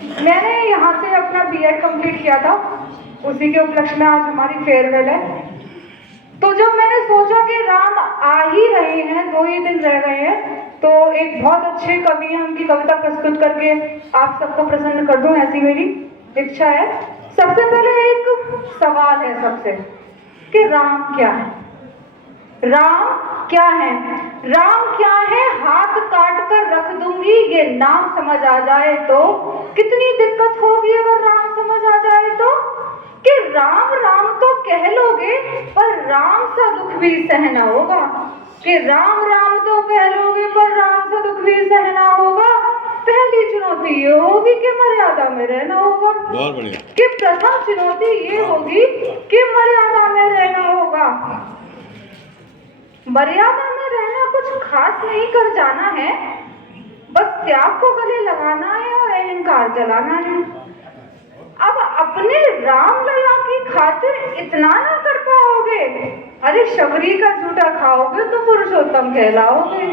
मैंने यहाँ से अपना बीएड कंप्लीट किया था, उसी के उपलक्ष्य में आज हमारी फेयरवेल है। तो जब मैंने सोचा कि राम आ ही रहे हैं, 2 ही दिन रह गए हैं, तो एक बहुत अच्छे कवि हैं, उनकी कविता प्रस्तुत करके आप सबको प्रसन्न कर दूं, ऐसी मेरी इच्छा है। सबसे पहले एक सवाल है सबसे कि राम क्या है? राम क्या है? राम क्या है? हाथ काट कर रख दूंगी ये नाम समझ आ जाए तो। कितनी दिक्कत होगी अगर राम समझ आ जाए तो। कि राम राम तो कह लोगे पर राम सा दुख भी सहना होगा। कि राम राम तो कह लोगे पर राम सा दुख भी सहना होगा। पहली चुनौती ये होगी कि मर्यादा में रहना होगा। बहुत बढ़िया। कि प्रथम चुनौती ये होगी कि मर्यादा में रहना होगा। मर्यादा में रहना कुछ खास नहीं कर जाना है, बस त्याग को गले लगाना है और अहंकार जलाना है। अब अपने राम लला की खातिर इतना ना कर पाओगे, अरे शबरी का झूठा खाओगे तो पुरुषोत्तम कहलाओगे।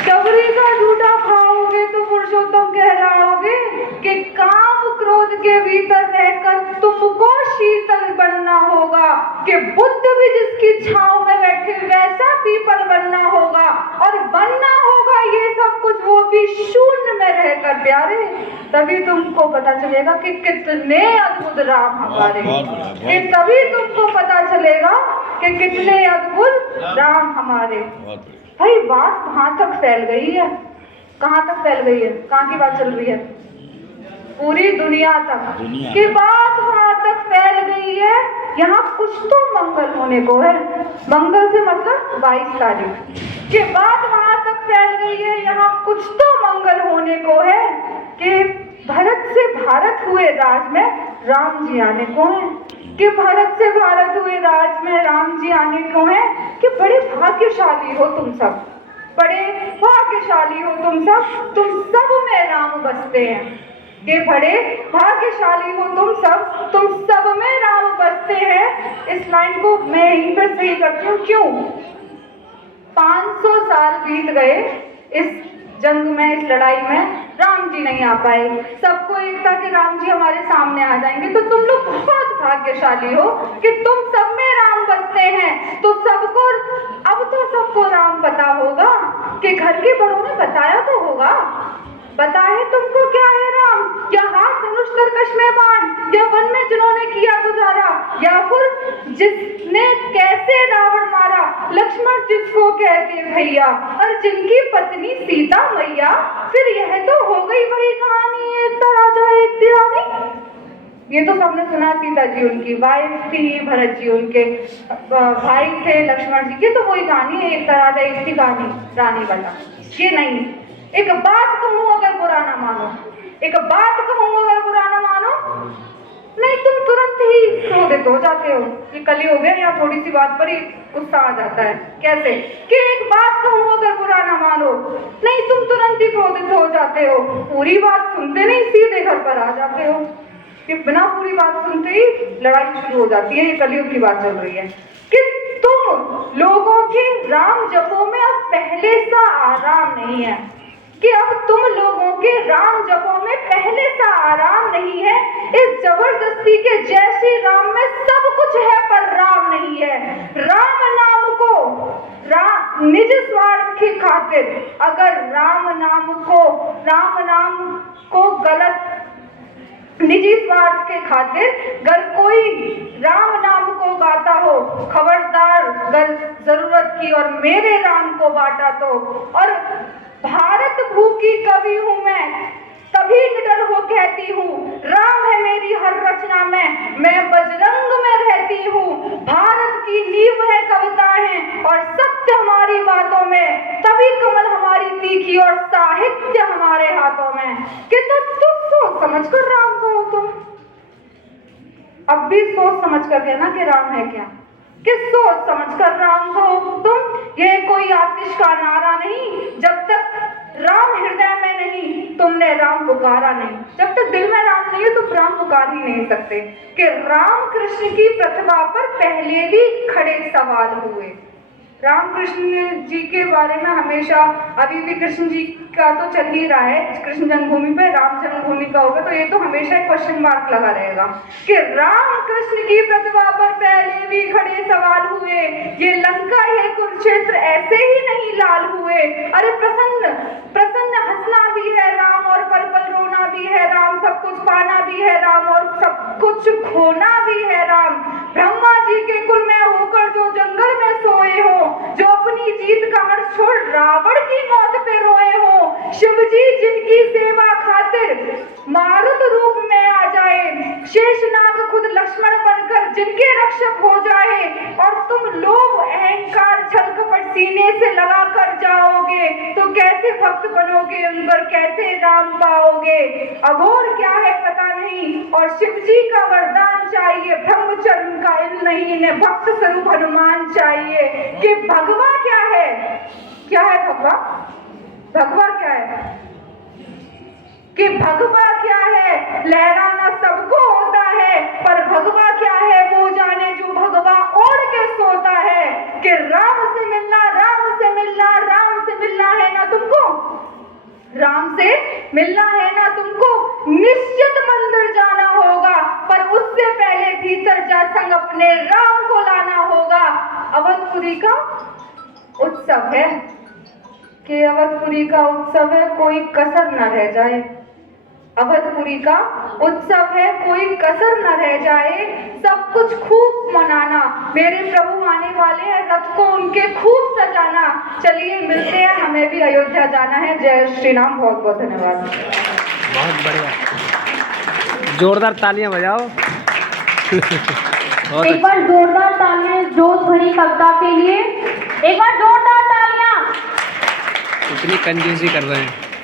शबरी का झूठा खाओगे तो पुरुषोत्तम कहलाओगे। कि काम क्रोध के भीतर रहकर तुमको शीतल बनना होगा। कि बुद्ध भी जिसकी छांव में बैठे वैसा पीपल बनना होगा, और बनना होगा ये सब कुछ वो भी शून्य में रहकर प्यारे। तभी तुमको पता चलेगा कि कितने अद्भुत राम हमारे। कि तभी तुमको पता चलेगा कि कितने अद्भुत राम हमारे। भाई बात कहाँ तक फैल गई है? कहाँ तक फैल गई है? कहाँ की बात चल रही है? पूरी दुनिया तक की बात वहां तक फैल गई है। यहाँ कुछ तो मंगल होने को है। मंगल से मतलब 22 तारीख की बात वहां तक फैल गई है। यहाँ कुछ तो मंगल होने को है कि भरत से भारत हुए राज में राम जी आने को है। कि भारत से भारत हुए राज में राम जी आने को है। कि बड़े भाग्यशाली हो तुम सब, बड़े भाग्यशाली हो तुम सब में राम बसते हैं। कि बड़े भाग्यशाली हो तुम सब में राम बसते हैं। इस लाइन को मैं यहीं पर सही करती हूँ। क्यों? 500 साल बीत गए इस जंग में, इस लड़ाई में, राम जी नहीं आ पाए। सबको एक था कि राम जी हमारे सामने आ जाएंगे। तो तुम लोग बहुत भाग्यशाली हो कि तुम सब में राम बसते हैं। तो सबको, अब तो सबको राम पता होगा कि घर के बड़ों ने बताया तो होगा। बताए तुमको क्या है राम? या हाथ धनुष तरकश में बाण, या वन में जिन्होंने किया गुजारा, या फिर जिसने कैसे रावण मारा, लक्ष्मण जिसको कहते भैया, और जिनकी पत्नी सीता मैया। फिर यह तो हो गई वही कहानी, एक राजा एक दीवानी। ये तो सबने सुना, सीता जी उनकी वाइफ थी, भरत जी उनके भाई थे, लक्ष्मण जी की, तो वही कहानी है, एक राजा एक थी कहानी, रानी वाला। ये नहीं। एक बात कहूं अगर बुरा ना मानो, एक बात कहूं अगर बुरा ना मानो, नहीं तुम तुरंत ही क्रोधित हो जाते हो। ये कलयुग है, यहाँ थोड़ी सी बात पर ही गुस्सा आ जाता है। कैसे? कि एक बात कहूं अगर बुरा ना मानो, नहीं तुम तुरंत ही क्रोधित हो जाते हो। पूरी बात सुनते नहीं सीधे घर पर आ जाते हो। कि बिना पूरी बात सुनते ही लड़ाई शुरू हो जाती है। ये कलयुग की बात चल रही है कि तुम लोगों के राम जपों में अब पहले सा आराम नहीं है। कि अब तुम लोगों के राम जपों में पहले सा आराम नहीं है। इस जबरदस्ती के जैसी राम में सब कुछ है पर राम नहीं है। राम नाम निज स्वार्थ की खातिर, अगर राम नाम को गलत निजी स्वार्थ के खातिर अगर कोई राम नाम को गाता हो, खबरदार अगर जरूरत की और मेरे राम को बांटा तो। और भारत भू की कवि हूं मैं, तभी निडर हो कहती हूँ, राम है मेरी हर रचना में, मैं बजरंग में रहती हूँ। भारत की नींव है कविताएं और सत्य हमारी बातों में, तभी कमल हमारी तीखी और साहित्य हमारे हाथों में। कि तुम सोच समझ कर राम को हो तुम, अब भी सोच समझ कर कहना कि राम है क्या। कि सोच समझ कर राम को तुम, ये कोई आतिश का नारा नहीं। जब तक राम हृदय में नहीं तुमने राम पुकारा नहीं। जब तक दिल में राम नहीं है तुम राम पुकार ही नहीं सकते। कि राम कृष्ण की प्रतिभा पर पहले भी खड़े सवाल हुए। राम कृष्ण जी के बारे में हमेशा, अभी भी कृष्ण जी का तो चल ही रहा है, कृष्ण जन्मभूमि पे राम जन्मभूमि का होगा तो ये तो हमेशा एक क्वेश्चन मार्क लगा रहेगा कि राम कृष्ण की प्रतिभा पर पहले भी खड़े सवाल हुए, ये लंका ये कुरुक्षेत्र ऐसे ही नहीं लाल हुए। अरे प्रसन्न प्रसन्न हंसना भी है राम और पल पल रोना भी है राम, सब कुछ पाना भी है राम और सब कुछ खोना भी है राम। ब्रह्मा जी के कुल में होकर जो जंगल में सोए हो, जो अपनी जीत का हर्ष छोड़ रावण की मौत पे रोए हो, शिव जी जिनकी सेवा खातिर मारुत रूप में आ जाए, शेषनाग खुद लक्ष्मण बनकर जिनके रक्षक हो जाए, और तुम लोग अहंकार छल कपट सीने से लगा कर जाओगे तो कैसे भक्त बनोगे, उन पर कैसे राम पाओगे। अघोर क्या है पता नहीं और शिव जी का वरदान चाहिए, ब्रह्मचर्य का इल्म नहीं, इन्हें भक्त स्वरूप हनुमान चाहिए। कि भगवा क्या है, क्या है भगवा, भगवा क्या है, कि भगवा क्या है, लहराना सबको होता है, पर भगवा क्या है वो जाने जो भगवा ओढ़ के सोता है। कि राम से मिलना, राम से मिलना, राम से मिलना है ना तुमको, राम से मिलना है ना तुमको, निश्चित मंदिर जाना होगा, पर उससे पहले भीतर जा संग अपने राम को लाना होगा। अवधपुरी का उत्सव है कि अवधपुरी का उत्सव है, कोई कसर न रह जाए। अवधपुरी का उत्सव है, कोई कसर न रह जाए, सब कुछ खूब मनाना। मेरे प्रभु आने वाले हैं, रथ को उनके खूब सजाना। चलिए मिलते हैं, हमें भी अयोध्या जाना है। जय श्री राम, बहुत बहुत धन्यवाद। बहुत बढ़िया, जोरदार तालियां बजाओ। एक बार जोरदार तालियां जोश भरी कविता के लिए, एक बार जोरदार तालियां। इतनी कंजूसी कर रहे हैं।